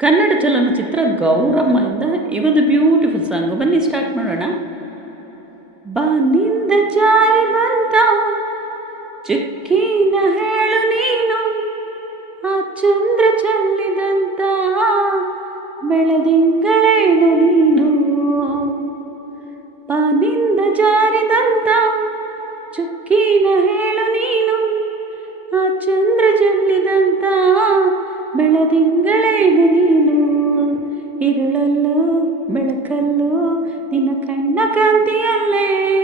ಕನ್ನಡ ಚಲನಚಿತ್ರ ಗೌರಮ್ಮ ಇಂದ ಇವತ್ತು ಬ್ಯೂಟಿಫುಲ್ ಸಾಂಗ್ ಬನ್ನಿ ಸ್ಟಾರ್ಟ್ ಮಾಡೋಣ. ಬಾನಿಂದ ಜಾರಿ ಬಂತ ಚುಕ್ಕಿನ ಹೇಳು ನೀನು, ಆ ಚಂದ್ರ ಚೆಲ್ಲಿದಂತ ಬೆಳದಿಂಗಳೇನು ನೀನು. ಬಾನಿಂದ ಜಾರಿದಂತ ಚುಕ್ಕಿನ ಹೇಳು ತಿಂಗಳೇನ ನೀನು. ഇരുളല്ലോ ಬೆಳಕಲ್ಲೋ, ನಿನ್ನ ಕಣ್ಣ ಕಾಂತಿಯಲ್ಲೇ.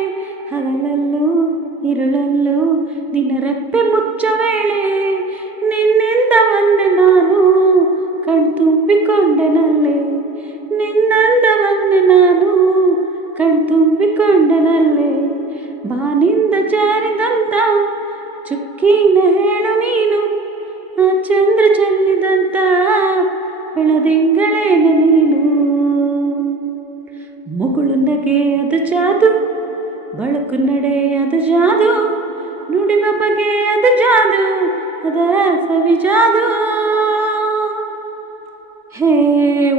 ಹಗಲಲ್ಲೋ ഇരുളല്ലോ ನಿನ್ನ ರೆಪ್ಪೆ ಮುಚ್ಚ ವೇಳೆ. ನಿನ್ನಿಂದ ಬಂದೆ ನಾನು ಕಣ್ತುಂಬಿಕೊಂಡೆನಲ್ಲೇ ನಿನ್ನಿಂದ ಬಂದೆ ನಾನು ಕಣ್ತುಂಬಿಕೊಂಡೆನಲ್ಲೇ ಬಾನಿಂದ ಜಾರಿದಂತ ಚುಕ್ಕಿನ ಹೇಳು ನೀನು. ಬೆಳದಿಂಗಳೇನ ನೀನು. ಮುಗುಳು ನಗೆ ಅದು ಜಾದು, ಬಳಕು ನಡೆ ಅದು ಜಾದು ನುಡಿಮ ಬಗೆ ಅದು ಜಾದು, ಅದರ ಸವಿ ಜಾದು. ಹೇ,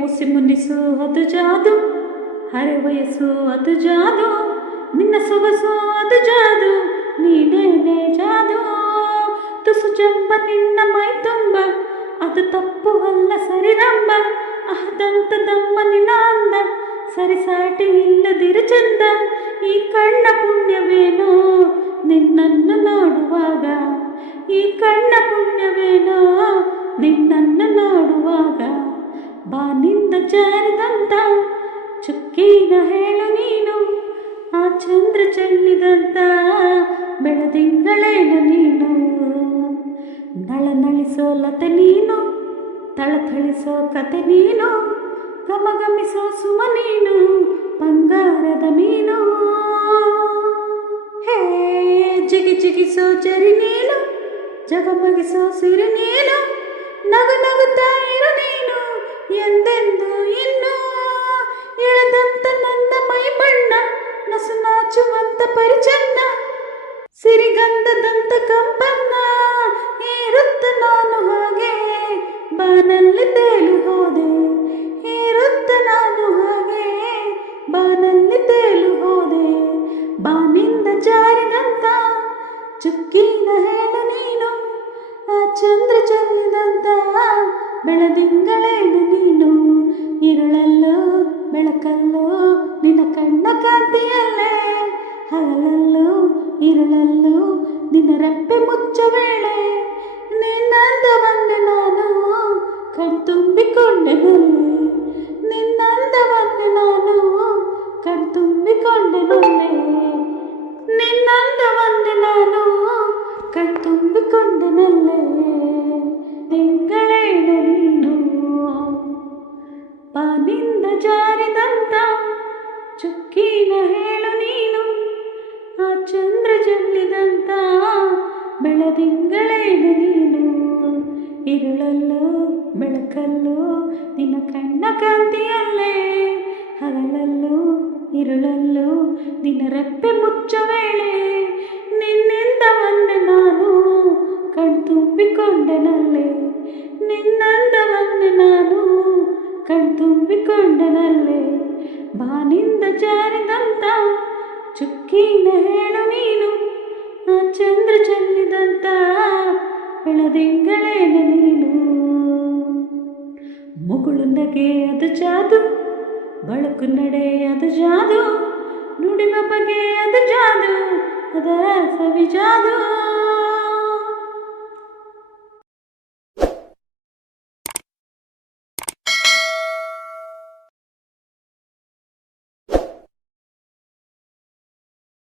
ಉಸಿ ಮುನಿಸು ಅದು ಜಾದು, ಹರೆ ವಯಸ್ಸು ಅದು ಜಾದು, ನಿನ್ನ ಸೊಗಸು ಅದು ಜಾದು ನೀನೇ ಜಾದು. ತುಸು ಜಂಬ ನಿನ್ನ ಮೈ ತುಂಬ ಅದು ತಪ್ಪು ಅಲ್ಲ ಸರಿರಂಬ ಅಹದಂತದಮ್ಮ ನಿನ್ನ ಅಂದ ಸರಿಸಾಟಿ ಇಲ್ಲದಿರು ಚಂದ. ಈ ಕಣ್ಣ ಪುಣ್ಯವೇನೋ ನಿನ್ನನ್ನು ನೋಡುವಾಗ. ಈ ಕಣ್ಣ ಪುಣ್ಯವೇನೋ ನಿನ್ನನ್ನು ನೋಡುವಾಗ. ಬಾನಿಂದ ಜಾರಿದಂತ. ಚುಕ್ಕಿನ ಹೇಳು ನೀನು. ಆ ಚಂದ್ರ ಚೆಲ್ಲಿದಂತ. ಬೆಳದಿಂಗಳೇನ ನಳನಳಿಸೋ ಲತೆ ನೀನು ಥಳಥಳಿಸೋ ಕತೆ ನೀನು, ಗಮಗಮಿಸೋ ಸುಮ ನೀನು, ಬಂಗಾರದ ಮೀನು. ಹೇ, ಜಿಗಿ ಜಿಗಿಸೋ ಜರಿ ನೀನು, ಜಗಮಗಿಸೋ ಸಿರಿ ನೀನು, ನಗು ನಗುತ್ತಾ ಇರು ನೀನು, ಎಂದೆಂದು ಇನ್ನು ಇಳದಂತ ನನ್ನ ಬೆಳದಿಂಗಳೇನ ನೀನು ഇരുളല്ലോ ಬೆಳಕಲ್ಲೋ ನಿನ್ನ ಕಣ್ಣ ಕಾಂತಿಯಲ್ಲೇ ಹಗಲಲ್ಲೋ ഇരുಳಲ್ಲೋ ನಿನ್ನ ರೆಪ್ಪೆ ಮುಚ್ಚ ವೇಳೆ ನಿನ್ನಂತ ಬಂದೆ ನಾನು ಕಣ್ತುಂಬಿಕೊಂಡೆ ನಲ್ಲೆ ನಿನ್ನಂತ ಬಂದೆ ನಾನು ಕಣ್ತುಂಬಿಕೊಂಡೆ ನಲ್ಲೆ ನಿನ್ನಂತ ಬಂದೆ ಬಾನಿಂದ ಜಾರಿದಂತ ಚುಕ್ಕಿನ ಹೇಳು ನೀನು, ಆ ಚಂದ್ರ ಜಲ್ಲಿದಂತ ಬೆಳದಿಂಗಳೇನು ನೀನು. ಇರುಳಲ್ಲೋ ಬೆಳಕಲ್ಲೋ ನಿನ್ನ ಕಣ್ಣ ಕಾಂತಿಯಲ್ಲೇ, ಹಗಲಲ್ಲೂ ಇರುಳಲ್ಲೂ ನಿನ್ನ ರೆಪ್ಪೆ ಮುಚ್ಚ ವೇಳೆ, ನಿನ್ನಿಂದ ನಾನು ಕಣ್ತುಂಬಿಕೊಂಡೆನಲ್ಲೇ ನಿನ್ನಂದ ಕಣ್ತುಂಬಿಕೊಂಡೆನಲ್ಲೇ ಬಾನಿಂದ ಜಾರಿದಂತ ಚುಕ್ಕಿನ ಹೇಳು ನೀನು, ಆ ಚಂದ್ರ ಚೆಲ್ಲಿದಂತ ಬೆಳದಿಂಗಳೇನ ನೀನು. ಮುಗುಳು ನಗೆ ಅದು ಜಾದು, ಬಳಕು ನಡೆ ಅದು ಜಾದು ನುಡಿಮ ಬಗೆ ಅದು ಜಾದು, ಅದರ ಸವಿ ಜಾದು